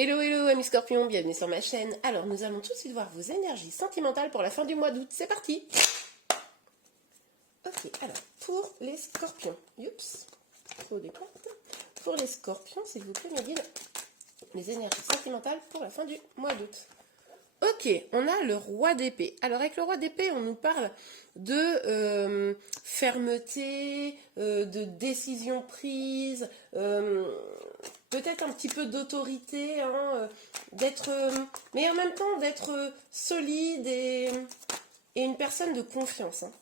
Hello, hello, amis scorpions, bienvenue sur ma chaîne. Alors, nous allons tout de suite voir vos énergies sentimentales pour la fin du mois d'août. C'est parti! Ok, alors, pour les scorpions. Oups, trop des cartes. Pour les scorpions, s'il vous plaît, mes guides, les énergies sentimentales pour la fin du mois d'août. Ok, on a le roi d'épée. Alors, avec le roi d'épée, on nous parle de fermeté, de décision prise, peut-être un petit peu d'autorité, hein, d'être, mais en même temps d'être solide et une personne de confiance. Hein.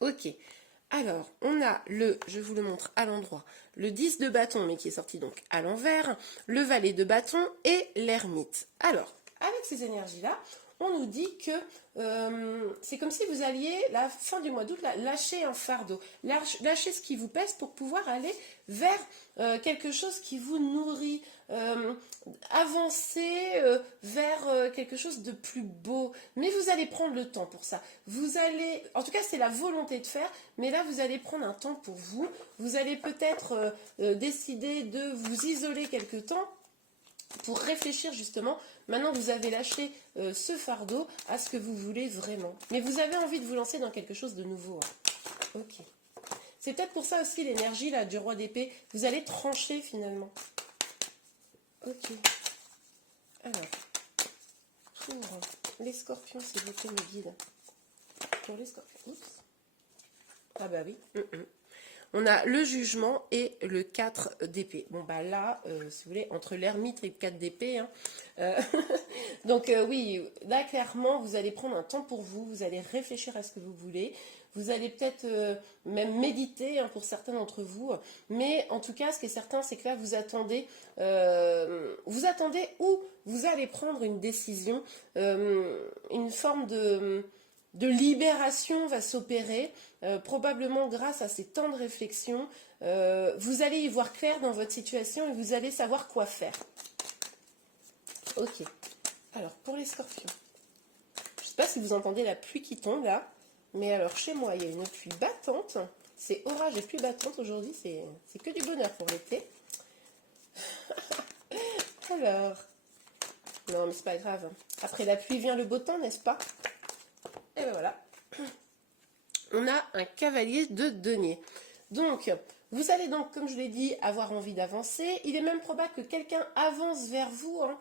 Ok, alors on a je vous le montre à l'endroit, le 10 de bâton, mais qui est sorti donc à l'envers, le valet de bâton et l'ermite. Alors, avec ces énergies-là, on nous dit que c'est comme si vous alliez, la fin du mois d'août, lâcher un fardeau, lâcher ce qui vous pèse pour pouvoir aller vers quelque chose qui vous nourrit, avancer vers quelque chose de plus beau. Mais vous allez prendre le temps pour ça. Vous allez, en tout cas c'est la volonté de faire, mais là vous allez prendre un temps pour vous. Vous allez peut-être décider de vous isoler quelque temps pour réfléchir justement, maintenant que vous avez lâché ce fardeau, à ce que vous voulez vraiment. Mais vous avez envie de vous lancer dans quelque chose de nouveau. Hein. Ok. C'est peut-être pour ça aussi l'énergie là du roi d'épée. Vous allez trancher finalement. Ok. Alors, pour les scorpions, s'il vous plaît, mes guides. Pour les scorpions. Oups. Ah bah oui. On a le jugement et le 4 d'épée. Bon, bah là, si vous voulez, entre l'ermite et le 4 d'épée. Hein, donc, oui, là, clairement, vous allez prendre un temps pour vous. Vous allez réfléchir à ce que vous voulez. Vous allez peut-être même méditer hein, pour certains d'entre vous. Mais en tout cas, ce qui est certain, c'est que là, vous attendez ou vous allez prendre une décision, une forme de libération va s'opérer, probablement grâce à ces temps de réflexion. Vous allez y voir clair dans votre situation et vous allez savoir quoi faire. Ok. Alors, pour les scorpions. Je ne sais pas si vous entendez la pluie qui tombe là, mais alors chez moi, il y a une pluie battante. C'est orage et pluie battante aujourd'hui, c'est que du bonheur pour l'été. Alors, non mais c'est pas grave. Après la pluie vient le beau temps, n'est-ce pas? Et ben voilà. On a un cavalier de denier. Donc, vous allez donc, comme je l'ai dit, avoir envie d'avancer. Il est même probable que quelqu'un avance vers vous. Hein.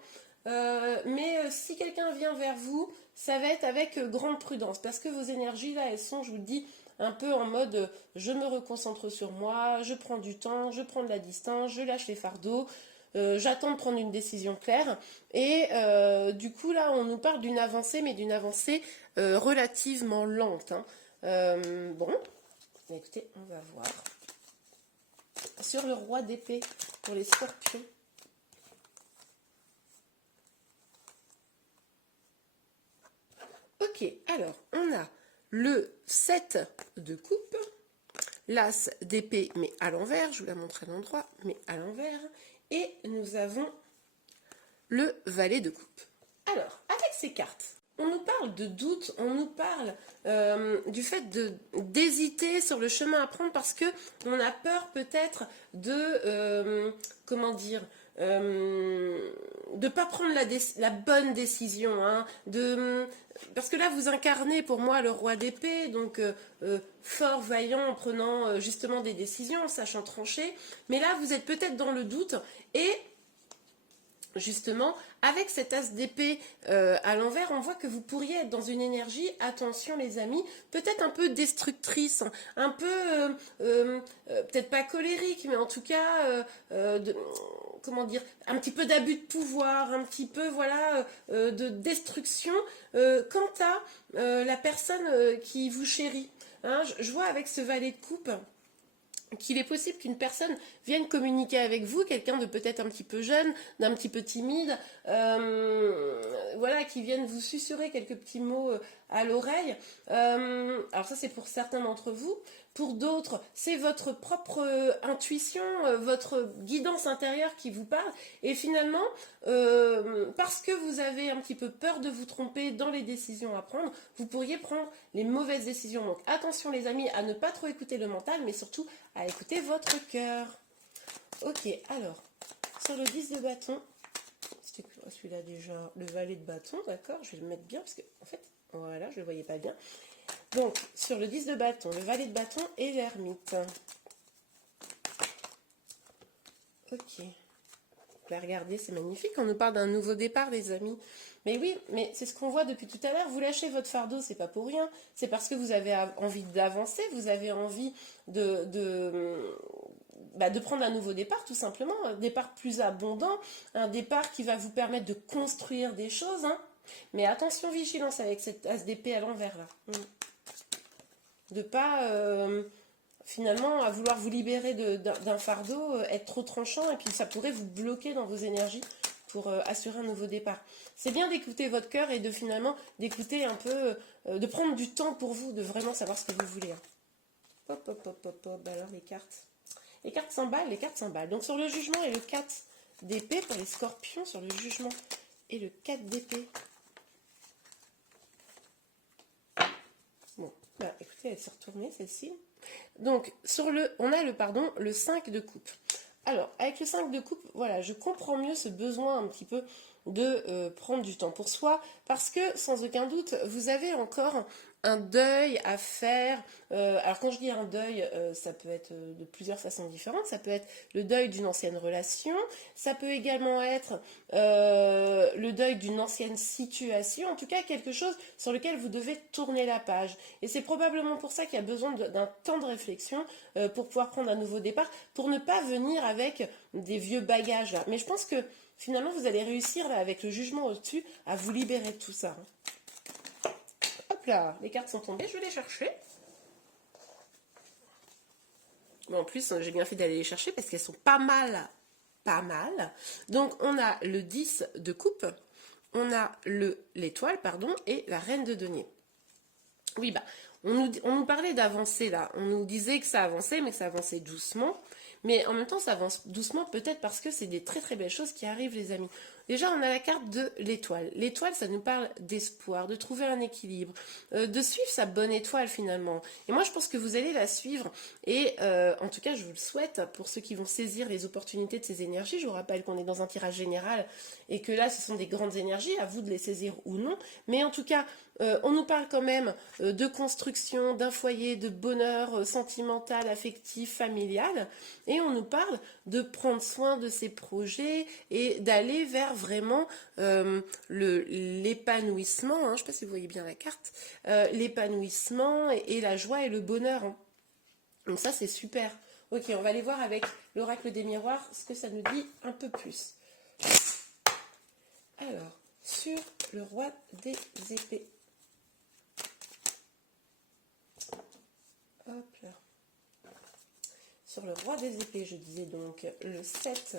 Mais si quelqu'un vient vers vous, ça va être avec grande prudence. Parce que vos énergies, là, elles sont, je vous le dis, un peu en mode je me reconcentre sur moi, je prends du temps, je prends de la distance, je lâche les fardeaux. J'attends de prendre une décision claire et du coup là on nous parle d'une avancée mais d'une avancée relativement lente. Hein. Bon, écoutez, on va voir. Sur le roi d'épée pour les scorpions. Ok, alors on a le 7 de coupe, l'as d'épée mais à l'envers, je vous la montre à l'endroit, mais à l'envers, et nous avons le valet de coupe. Alors, avec ces cartes, on nous parle de doute, on nous parle du fait d'hésiter sur le chemin à prendre parce que on a peur peut-être de, comment dire, de pas prendre la bonne décision, hein, parce que là vous incarnez pour moi le roi d'épée, donc fort vaillant en prenant justement des décisions, en sachant trancher, mais là vous êtes peut-être dans le doute et justement, avec cet as d'épée à l'envers, on voit que vous pourriez être dans une énergie, attention les amis, peut-être un peu destructrice, un peu, peut-être pas colérique, mais en tout cas, comment dire, un petit peu d'abus de pouvoir, un petit peu, voilà, de destruction quant à la personne qui vous chérit. Hein, je vois avec ce valet de coupe qu'il est possible qu'une personne vienne communiquer avec vous, quelqu'un de peut-être un petit peu jeune, d'un petit peu timide, voilà, qui vienne vous susurrer quelques petits mots à l'oreille. Alors ça c'est pour certains d'entre vous. Pour d'autres, c'est votre propre intuition, votre guidance intérieure qui vous parle. Et finalement, parce que vous avez un petit peu peur de vous tromper dans les décisions à prendre, vous pourriez prendre les mauvaises décisions. Donc attention les amis à ne pas trop écouter le mental, mais surtout à écouter votre cœur. Ok, alors, sur le 10 de bâton, c'était celui-là déjà, le valet de bâton, d'accord, je vais le mettre bien, parce que, en fait, voilà, je ne le voyais pas bien. Donc, sur le 10 de bâton, le valet de bâton et l'ermite. Ok. Là, regardez, c'est magnifique. On nous parle d'un nouveau départ, les amis. Mais oui, mais c'est ce qu'on voit depuis tout à l'heure. Vous lâchez votre fardeau, c'est pas pour rien. C'est parce que vous avez envie d'avancer, vous avez envie de prendre un nouveau départ, tout simplement. Un départ plus abondant, un départ qui va vous permettre de construire des choses. Hein. Mais attention, vigilance avec cette as d'épée à l'envers, là. De pas... finalement, à vouloir vous libérer d'un fardeau, être trop tranchant, et puis ça pourrait vous bloquer dans vos énergies pour assurer un nouveau départ. C'est bien d'écouter votre cœur et de finalement d'écouter un peu, de prendre du temps pour vous, de vraiment savoir ce que vous voulez. Hein. Hop, hop, hop, hop, hop, alors les cartes. Les cartes s'emballent, les cartes s'emballent. Donc sur le jugement et le 4 d'épée pour les scorpions, sur le jugement et le 4 d'épée. Bon, bah, écoutez, elle s'est retournée celle-ci. Donc, on a le 5 de coupe. Alors, avec le 5 de coupe, voilà, je comprends mieux ce besoin un petit peu de prendre du temps pour soi, parce que, sans aucun doute, vous avez encore un deuil à faire. Alors, quand je dis un deuil, ça peut être de plusieurs façons différentes. Ça peut être le deuil d'une ancienne relation, ça peut également être le deuil d'une ancienne situation, en tout cas quelque chose sur lequel vous devez tourner la page. Et c'est probablement pour ça qu'il y a besoin d'un temps de réflexion pour pouvoir prendre un nouveau départ, pour ne pas venir avec des vieux bagages là. Mais je pense que finalement vous allez réussir là, avec le jugement au-dessus à vous libérer de tout ça. Hop là, les cartes sont tombées, je vais les chercher. Bon, en plus, j'ai bien fait d'aller les chercher parce qu'elles sont pas mal. Pas mal. Donc, on a le 10 de coupe, on a l'étoile, pardon, et la reine de denier. Oui, bah, on nous parlait d'avancer là. On nous disait que ça avançait, mais que ça avançait doucement. Mais en même temps, ça avance doucement, peut-être parce que c'est des très très belles choses qui arrivent, les amis. Déjà, on a la carte de l'étoile. L'étoile, ça nous parle d'espoir, de trouver un équilibre, de suivre sa bonne étoile finalement. Et moi, je pense que vous allez la suivre. Et en tout cas, je vous le souhaite pour ceux qui vont saisir les opportunités de ces énergies. Je vous rappelle qu'on est dans un tirage général et que là, ce sont des grandes énergies, à vous de les saisir ou non. Mais en tout cas, on nous parle quand même de construction, d'un foyer, de bonheur sentimental, affectif, familial. Et on nous parle de prendre soin de ses projets et d'aller vers vraiment l'épanouissement. Hein, je ne sais pas si vous voyez bien la carte. L'épanouissement et la joie et le bonheur. Hein. Donc ça, c'est super. Ok, on va aller voir avec l'oracle des miroirs ce que ça nous dit un peu plus. Alors, sur le roi des épées. Hop là. Sur le roi des épées, je disais donc le 7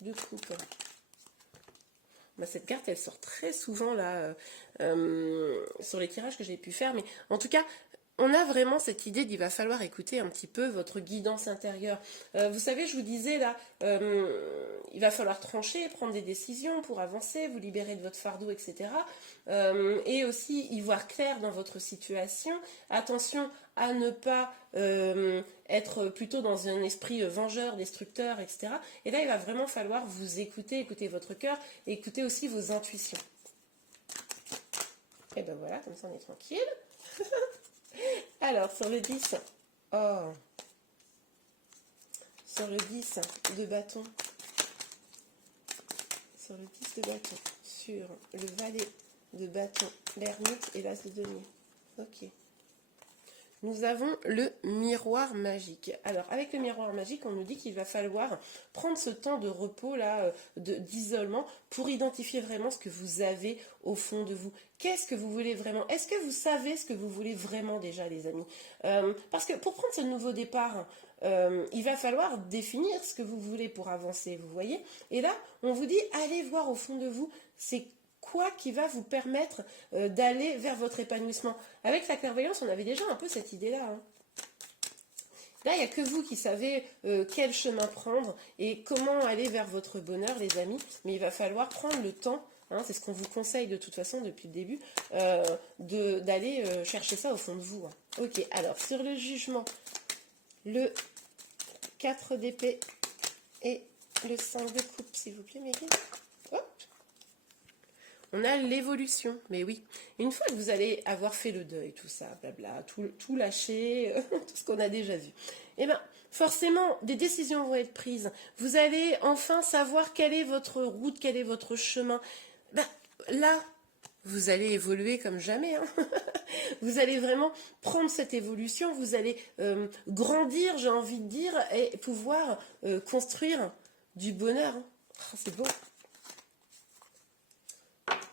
de coupe. Bah, cette carte, elle sort très souvent là sur les tirages que j'ai pu faire. Mais en tout cas, on a vraiment cette idée d'il va falloir écouter un petit peu votre guidance intérieure. Vous savez, je vous disais là, il va falloir trancher, prendre des décisions pour avancer, vous libérer de votre fardeau, etc. Et aussi y voir clair dans votre situation. Attention à ne pas être plutôt dans un esprit vengeur, destructeur, etc. Et là, il va vraiment falloir vous écouter, écouter votre cœur, et écouter aussi vos intuitions. Et ben voilà, comme ça on est tranquille. Alors, sur le 10, sur le 10 de bâton, sur le 10 de bâton, sur le valet de bâton, l'ermite et l'as de denier. Ok. Nous avons le miroir magique. Alors, avec le miroir magique, on nous dit qu'il va falloir prendre ce temps de repos, là, d'isolement, pour identifier vraiment ce que vous avez au fond de vous. Qu'est-ce que vous voulez vraiment? Est-ce que vous savez ce que vous voulez vraiment déjà, les amis? Parce que pour prendre ce nouveau départ, il va falloir définir ce que vous voulez pour avancer, vous voyez? Et là, on vous dit, allez voir au fond de vous, c'est quoi qui va vous permettre d'aller vers votre épanouissement. Avec la clairvoyance, on avait déjà un peu cette idée-là. Hein. Là, il n'y a que vous qui savez quel chemin prendre et comment aller vers votre bonheur, les amis. Mais il va falloir prendre le temps, hein, c'est ce qu'on vous conseille de toute façon depuis le début, d'aller chercher ça au fond de vous. Hein. Ok, alors sur le jugement, le 4 d'épée et le 5 de coupe, s'il vous plaît, Megan. Hop. On a l'évolution, mais oui. Une fois que vous allez avoir fait le deuil, tout ça, blabla, tout lâcher, tout ce qu'on a déjà vu, eh bien, forcément, des décisions vont être prises. Vous allez enfin savoir quelle est votre route, quel est votre chemin. Ben, là, vous allez évoluer comme jamais. Hein. Vous allez vraiment prendre cette évolution, vous allez grandir, j'ai envie de dire, et pouvoir construire du bonheur. Hein. Oh, c'est beau.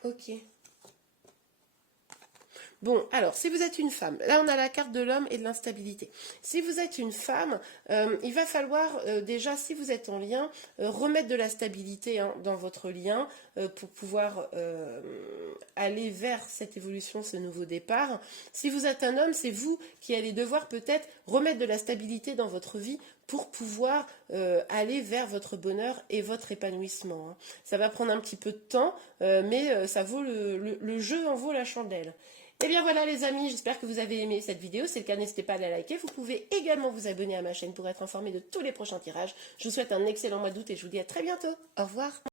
Ok. Bon, alors, si vous êtes une femme, là on a la carte de l'homme et de l'instabilité. Si vous êtes une femme, il va falloir déjà, si vous êtes en lien, remettre de la stabilité hein, dans votre lien pour pouvoir aller vers cette évolution, ce nouveau départ. Si vous êtes un homme, c'est vous qui allez devoir peut-être remettre de la stabilité dans votre vie pour pouvoir aller vers votre bonheur et votre épanouissement. Hein. Ça va prendre un petit peu de temps, mais ça vaut le jeu en vaut la chandelle. Et bien voilà les amis, j'espère que vous avez aimé cette vidéo. Si c'est le cas, n'hésitez pas à la liker. Vous pouvez également vous abonner à ma chaîne pour être informé de tous les prochains tirages. Je vous souhaite un excellent mois d'août et je vous dis à très bientôt. Au revoir.